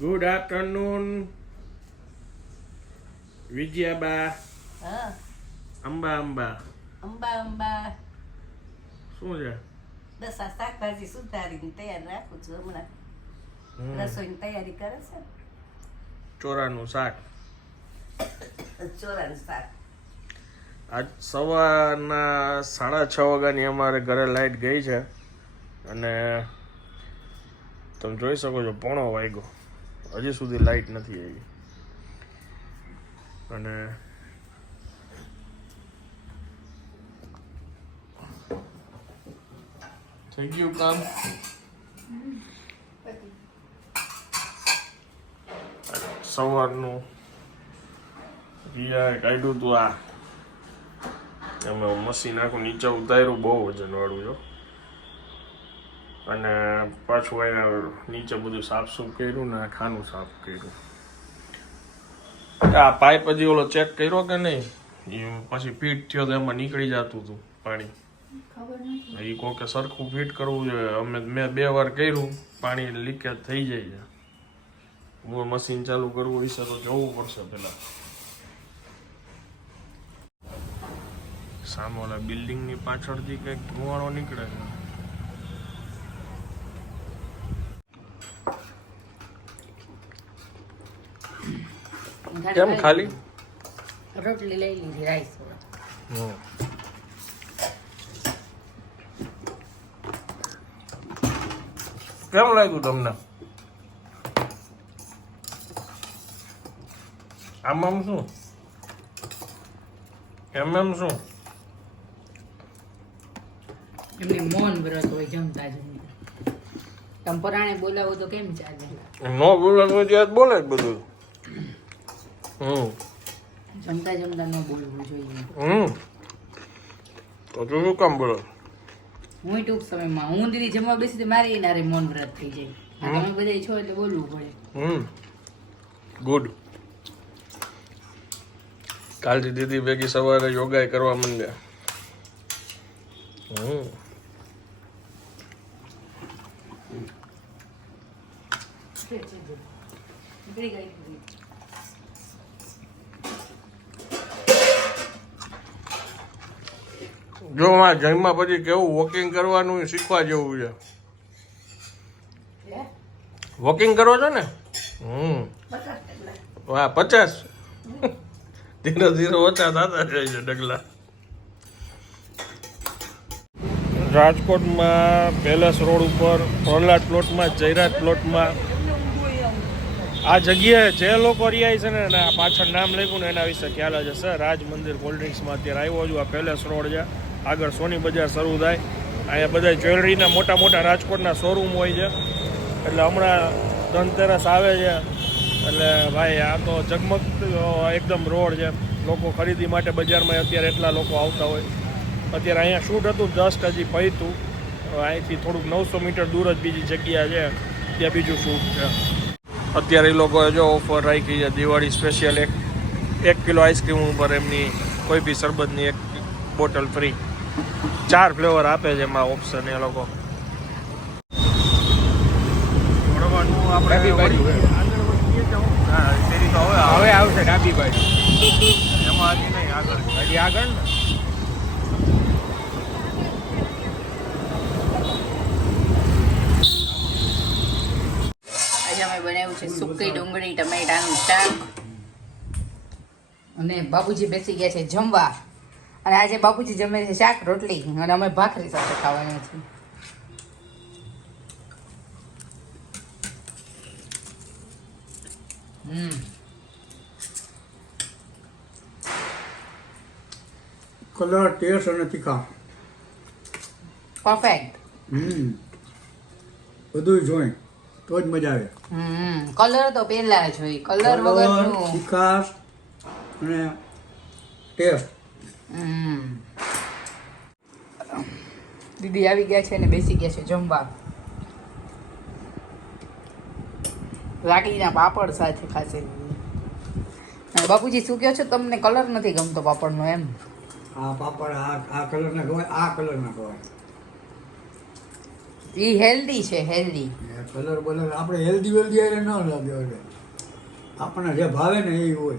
Good afternoon વિજયાબા હા. અંબા અંબા અંબા અંબા શું છે? બસ આ શાકભાજી સુધારીને તૈયાર રાખું છું હમણાં. હમ, રસોઈની તૈયારી કરે છે. ચોરાનું શાક. ચોરાનું શાક. આજ સવારના સાડા છ વાગ્યાની અમારે ઘરે લાઈટ ગઈ છે. અને તમે જોઈ શકો છો પોણો વાગ્યો. હજી સુધી લાઈટ નથી આવી. અને થઈ ગયું કામ? સવારનું રિયા કાઢ્યું હતું આ. અમે મશીન આખું નીચે ઉતાર્યું, બહુ વજન વાળું જો અને પાછું અહીંયા નીચે બધું સાફ સૂફ કર્યું ને ખાનું સાફ કર્યું. આ પાઇપ હજી ઓલો ચેક કર્યો કે નહીં? પછી ફીટ થયો તો એમાં નીકળી જતું હતું પાણી. એ કોકે સરખું ફિટ કરવું જોઈએ. અમે મેં બે વાર કર્યું પાણી લીકેજ થઈ જાય છે. હું મશીન ચાલુ કરવું વિશે તો જવું પડશે પેલા સામે ઓલા બિલ્ડિંગની પાછળથી કંઈક ધુવાળો નીકળે છે. કેમ ખાલી? રોટલી લઈ લીધી રાઈસ. કેમ લાગ્યું તમને? આમ આમ શું? એમ એમ શું? એમની મૌન વ્રત હોય જમતા જમતા. તમે પરાણે બોલાવો તો કેમ ચાલે? નો બોલાવો ત્યાં બોલે જ બધું. હમ. જમતા જમતા ન બોલવું જોઈએ. હમ. તો તું શું કામ બોલો? હું ટૂંક સમયમાં. હું દીદી જમવા બેસી તો મારી નારે મૌન વ્રત થઈ જાય. તમે બધા છો એટલે બોલવું પડે. હમ. ગુડ. કાલથી દીદી ભેગી સવારે યોગા કરવા માંડ્યા. હમ. નીકળી ગઈ. જો માં જમ્યા પછી કેવું વોકિંગ કરવાનું શીખવા જેવું છે. વોકિંગ કરો છો ને? હમ. વાહ પચાસ? ધીરે ધીરે ઓછા થતા જાય છે ડગલા. રાજકોટમાં પેલેસ રોડ ઉપર પ્રહલાદ પ્લોટમાં જયરાજ પ્લોટમાં આ જગ્યાએ જે લોકો રહ્યા છે ને આ પાછળ નામ લખ્યું ને એના વિશે ખ્યાલ જ હશે રાજ મંદિર કોલ્ડ ડ્રિંક્સમાં અત્યારે આવ્યો છું. આ પેલેસ રોડ છે. આગળ સોની બજાર શરૂ થાય. અહીંયા બધા જ્વેલરીના મોટા મોટા રાજકોટના શોરૂમ હોય છે. એટલે હમણાં ધનતેરસ આવે છે. એટલે ભાઈ, આ તો ઝગમગ એકદમ રોડ છે. લોકો ખરીદી માટે બજારમાં અત્યારે એટલા લોકો આવતા હોય. અત્યારે અહીંયા શૂટ હતું જસ્ટ હજી પૈતું. અહીંથી થોડુંક નવસો મીટર દૂર જ બીજી જગ્યા છે. ત્યાં બીજું શૂટ છે. અત્યારે એ લોકોએ જો ઓફર રાખી છે, દિવાળી સ્પેશિયલ એક. એક કિલો આઈસ્ક્રીમ ઉપર એમની કોઈ બી શરબતની એક બોટલ ફ્રી ચાર ફ્લેવર આપે છે એમાં ઓપ્શન એ લોકો. હવે આવશે ડાબી બાજુ. એમાં હજી નહીં આગળ. હજી આગળ ને? બનાવ્યું છે સુકી ડુંગળી ટમેટાનું શાક. અને બાપુજી બેસી ગયા છે જમવા. અને આજે બાપુજી જમે છે શાક રોટલી અને અમે ભાખરી સાથે ખાવાના છે કલર ટેસ્ટ અને તીખા. Perfect hmm. બધું જોઈ. તો જ મજા આવે. હમ. કલર તો પહેલા જોઈ કલર વગર તીખાશ અને ટેસ્ટ. દીદી આવી ગયા છે અને બેસી ગયા છે જમવા. લાકડીના પાપડ સાથે ખાશે બાપુજી શું કહો છો? તમને કલર નથી ગમતો પાપડનો એમ? આ પાપડ આ આ કલર ના ખવાય આ કલર ના ખવાય. એ હેલ્ધી છે હેલ્ધી કલર બલર આપણે હેલ્ધી વેલ્ધી ન લાગે આપણે જે ભાવે ને એ હોય.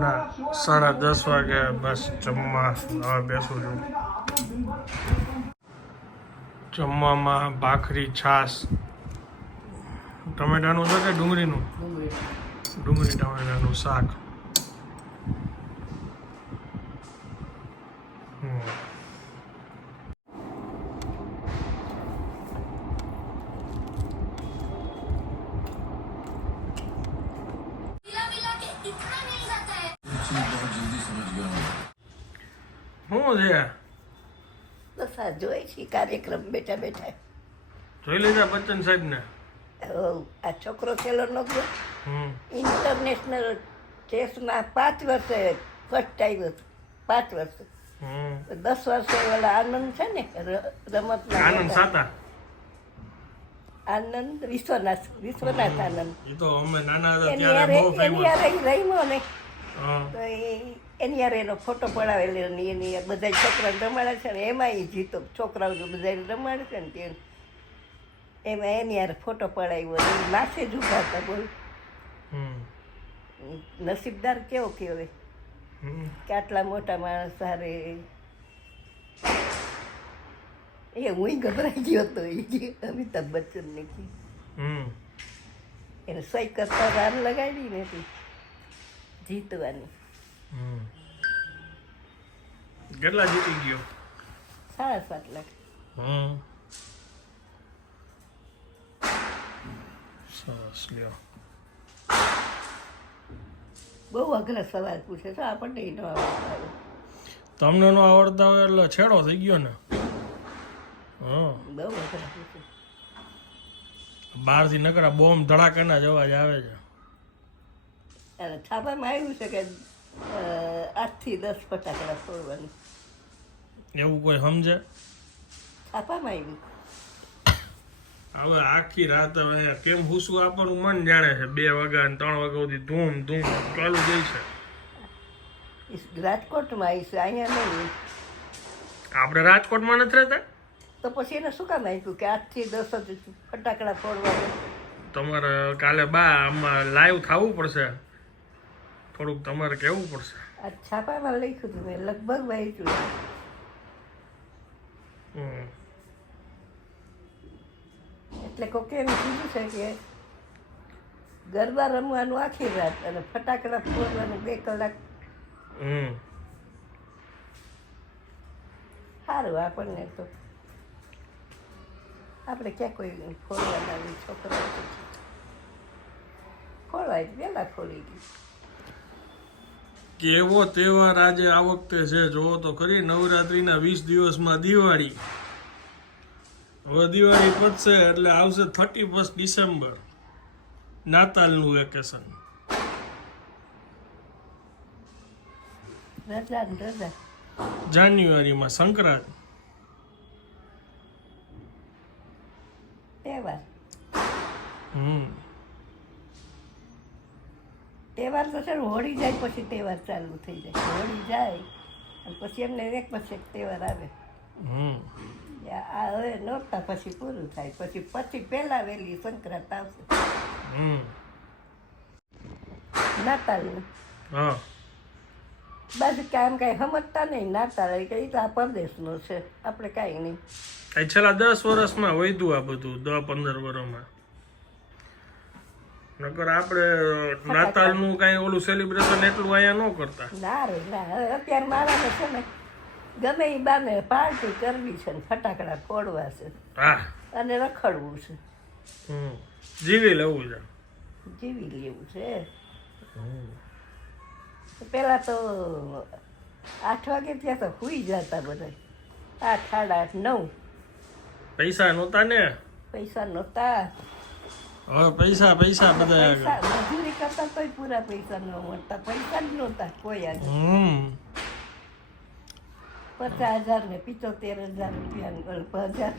ના સાડા દસ વાગે બસ જમવા હવે બેસું છું. જમવામાં ભાખરી છાશ ટમેટાનું છે કે ડુંગળીનું? ડુંગળી. ડુંગળી ટમેટાનું શાક હમ. શું છે બસ આ જોઈ છે કાર્યક્રમ બેઠા બેઠા. જોઈ લીધા બચ્ચન સાહેબ ને આ છોકરો છેલ્લો નો ગયો? ઇન્ટરનેશનલ ચેસમાં પાંચ વર્ષે ફર્સ્ટ ટાઈમ હતો. પાંચ વર્ષે. દસ વર્ષે ઓલા આનંદ છે ને રમત આનંદ સાતા? આનંદ વિશ્વનાથ વિશ્વનાથ આનંદ. એ તો અમે નાના હતા ત્યારે બહુ ફેમસ રમ્યો ને. તો એ એની યાર એનો ફોટો પડાવેલો ને એની બધા છોકરાને રમાડે છે ને એમાં એ જીતો છોકરાઓ જો બધા રમાડે છે ને તે એમાં એની યાર ફોટો પડાવ્યો એ માથે જ ઊભા હતા બોલ. હમ. નસીબદાર કેવો કહેવાય કે આટલા મોટા માણસ હારે એ હું ગભરાઈ ગયો હતો એ અમિતાભ બચ્ચનને કી. હમ. એને સહી કરતા વાર લગાડી ને જીતવાની. કેટલા જીતી ગયો? સાડા સાત લાખ હમ. સરસ લ્યો. બહુ અઘરા સવાલ પૂછે છે આપણને ન આવડતા. તમને નો આવડતા હોય એટલે છેડો થઈ ગયો ને. હા બહુ અઘરા પૂછે. બહારથી નકરા બોમ્બ ધડાકાના જ અવાજ આવે છે. અને છાપામાં આવ્યું છે કે આઠથી દસ ફટાકડા ફોડવાની. એવું કોઈ સમજે? છાપામાં આવ્યું. હવે આખી રાત હવે કેમ હુસું આપણું મન જાણે છે બે વાગ્યા ને ત્રણ વાગ્યા સુધી ધૂમ ધૂમ ચાલુ જાય છે. રાજકોટમાં આવી છે અહીંયા નહીં આપણે રાજકોટમાં નથી રહેતા? તો પછી એને શું કામ આપ્યું કે આજથી દસ જ ફટાકડા ફોડવા તમારે કાલે બા આમાં લાઈવ થવું પડશે. થોડુંક તમારે કહેવું પડશે. આ છાપામાં લખ્યું હતું મેં. લગભગ વાંચ્યું હમ. એટલે કોકે એમ કીધું છે કે ગરબા રમવાનું આખી રાત અને ફટાકડા ફોડવાનું બે કલાક. હમ. સારું આપણને તો. આપણે ક્યાં કોઈ ફોડવાના છોકરા ફોડવાય વહેલા ફોડી ગઈ કેવો તહેવાર આજે આ વખતે છે? જોવો તો ખરી નવરાત્રિના વીસ દિવસમાં દિવાળી. હવે દિવાળી પતશે એટલે આવશે થર્ટી ફર્સ્ટ ડિસેમ્બર નાતાલનું વેકેશન. જાન્યુઆરીમાં સંક્રાંત તહેવાર હમ ને હોળી જાય પછી તહેવાર ચાલુ થઈ જાય. હોળી જાય અને પછી એમને એક પછી એક તહેવાર આવે. આ હવે નોરતા પછી પૂરું થાય. પછી પછી પહેલા વહેલી સંક્રાંત આવશે. હમ. નાતાલનું. હા. બાજુ કાંઈ સમજતા નહીં નાતાલ કે એ તો આ પરદેશનો છે. આપણે કાંઈ નહીં. છેલ્લા દસ વર્ષમાં વધ્યું આ બધું દસ પંદર વર્ષમાં. નકર આપણે નાતાલનું કાંઈ ઓલું સેલિબ્રેશન એટલું અહીંયા ન કરતા. ના રે ના અત્યારે મારાને છે ને ગમે એ બાને પાર્ટી કરવી છે ને ફટાકડા ફોડવા છે. હા. અને રખડવું છે. હમ. જીવી લેવું છે. જીવી લેવું છે. પેલા તો આઠ વાગે ત્યાં તો હુઈ જતા બધા. આઠ સાડા આઠ નવ. પૈસા નહોતા ને? પૈસા નહોતા. હવે પૈસા પૈસા બધા મજૂરી કરતા તોય પૂરા પૈસા ન મળતા. પૈસા જ નહોતા કોઈ આજે. હમ. પચાસ હજાર ને પિચોતેર હજાર રૂપિયા હજાર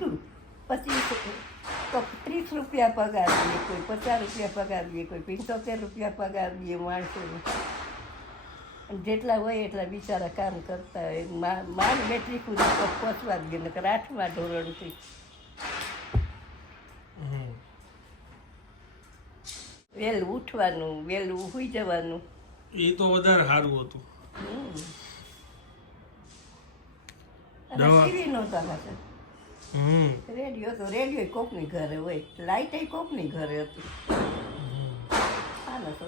તો ત્રીસ રૂપિયા પગાર દે કોઈ પચાસ રૂપિયા પગાર દે કોઈ પિંચોતેર રૂપિયા પગાર દે માણસોને. જેટલા હોય એટલા બિચારા કામ કરતા હોય. માન મેટ્રિક સુધી પહોંચવા જ નકર આઠમા ધોરણથી વહેલું ઉઠવાનું વહેલું સુઈ જવાનું. એ તો વધારે સારું હતું. ટીવી નહોતા પાસે રેડિયો તો રેડિયો કોકની ઘરે હોય. લાઇટ કોકની ઘરે હતી. હાલો તો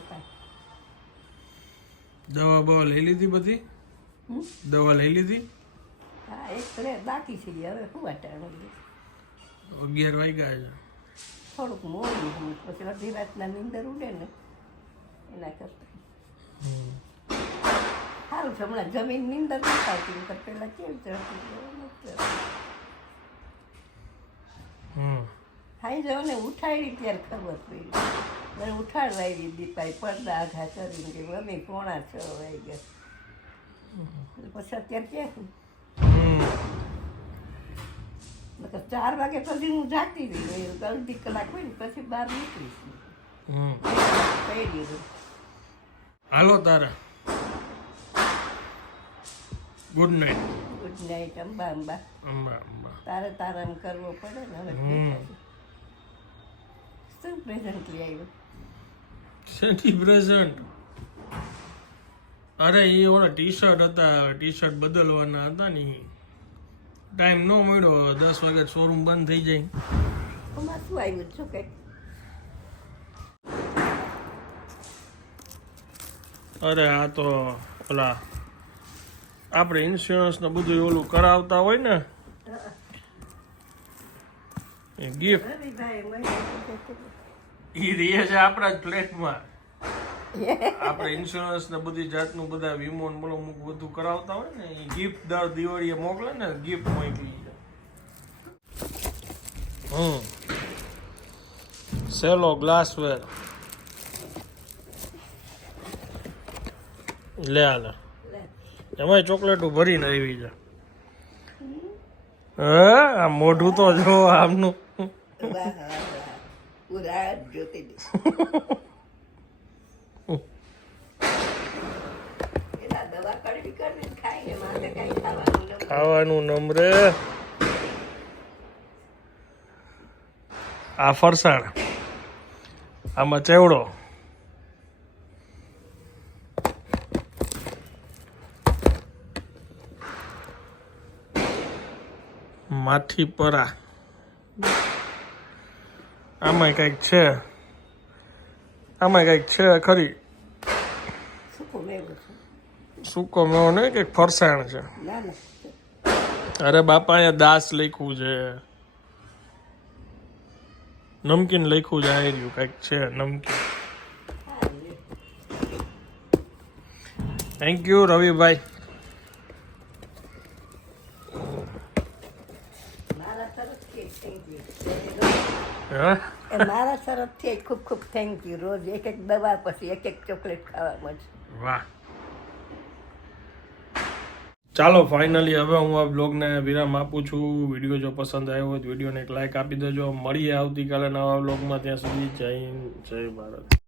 દવા બવા લઈ લીધી બધી? દવા લઈ લીધી? હા એક બાકી છે હવે શું વાટાણું અગિયાર વાગ્યા છે. થોડુંક મોડું હું પછી અડધી રાતના નીંદર ઉડે ને એના કરતા. સારું છે હમણાં જમીન નીંદર નથી આવતી તો પહેલાં કેવી ચડતી ખાઈ જાવ ને ઉઠાડી ત્યારે ખબર પડી. મને ઉઠાડ લાવી દીપાઈ પડદા આઘા કરીને કે મમ્મી પોણા છ વાઈ ગયા. પછી અત્યારે ક્યાં? નકર ચાર વાગે પછી હું જાગતી રહી અડધી કલાક હોય ને પછી બહાર નીકળીશ હાલો તારા. Good night good night Amba Amba. Amba Amba. તારે તારામ કરવો પડે ને હવે. શું પ્રેઝન્ટ લઈ આવ્યો? સેન્ટી પ્રેઝન્ટ અરે એ ઓલા ટી શર્ટ હતા ટી શર્ટ બદલવાના હતા ને ટાઈમ ન મળ્યો દસ વાગે શોરૂમ બંધ થઈ જાય. આમાં શું આવ્યું છું કે અરે આ તો ઓલા આપણે ઇન્સ્યોરન્સ ને બધું ઓલું કરાવતા હોય ને એ ગિફ્ટ એ રહે છે આપણા જ ફ્લેટમાં આપણે ઇન્સ્યોરન્સ ને બધી જાતનું બધા વીમો ને બોલો અમુક બધું કરાવતા હોય ને એ ગિફ્ટ દર દિવાળીએ મોકલે ને ગિફ્ટ મોકલી છે હમ. સેલો ગ્લાસવેર લે આલે એમાંય ચોકલેટો ભરીને આવી છે હે? આ મોઢું તો જો આમનું. વાહ જોતી હતી પેલા દવા કડવી કરીને ખાઈને માથે કાંઈ ખાવાનું નમરે આ ફરસાણ આમાં ચેવડો? માથી પરા. આમાં કંઈક છે. આમાં કંઈક છે ખરી? સૂકું મેવું નહીં કંઈક ફરસાણ છે. અરે બાપા અહીંયા દાસ લખ્યું છે. નમકીન લખ્યું છે આ રહ્યું કંઈક છે નમકીન. થેન્ક યુ રવિભાઈ. મારા તરફથી ખૂબ ખૂબ થેન્ક યુ રોજ એક એક દવા પછી એક એક ચોકલેટ ખાવા મળશે વાહ. ચાલો ફાઇનલી હવે હું આ બ્લોગને વિરામ આપું છું. વીડિયો જો પસંદ આવ્યો હોય તો વિડીયોને એક લાઇક આપી દેજો. મળીએ આવતીકાલે નવા બ્લોગમાં. ત્યાં સુધી જય હિન્દ જય ભારત.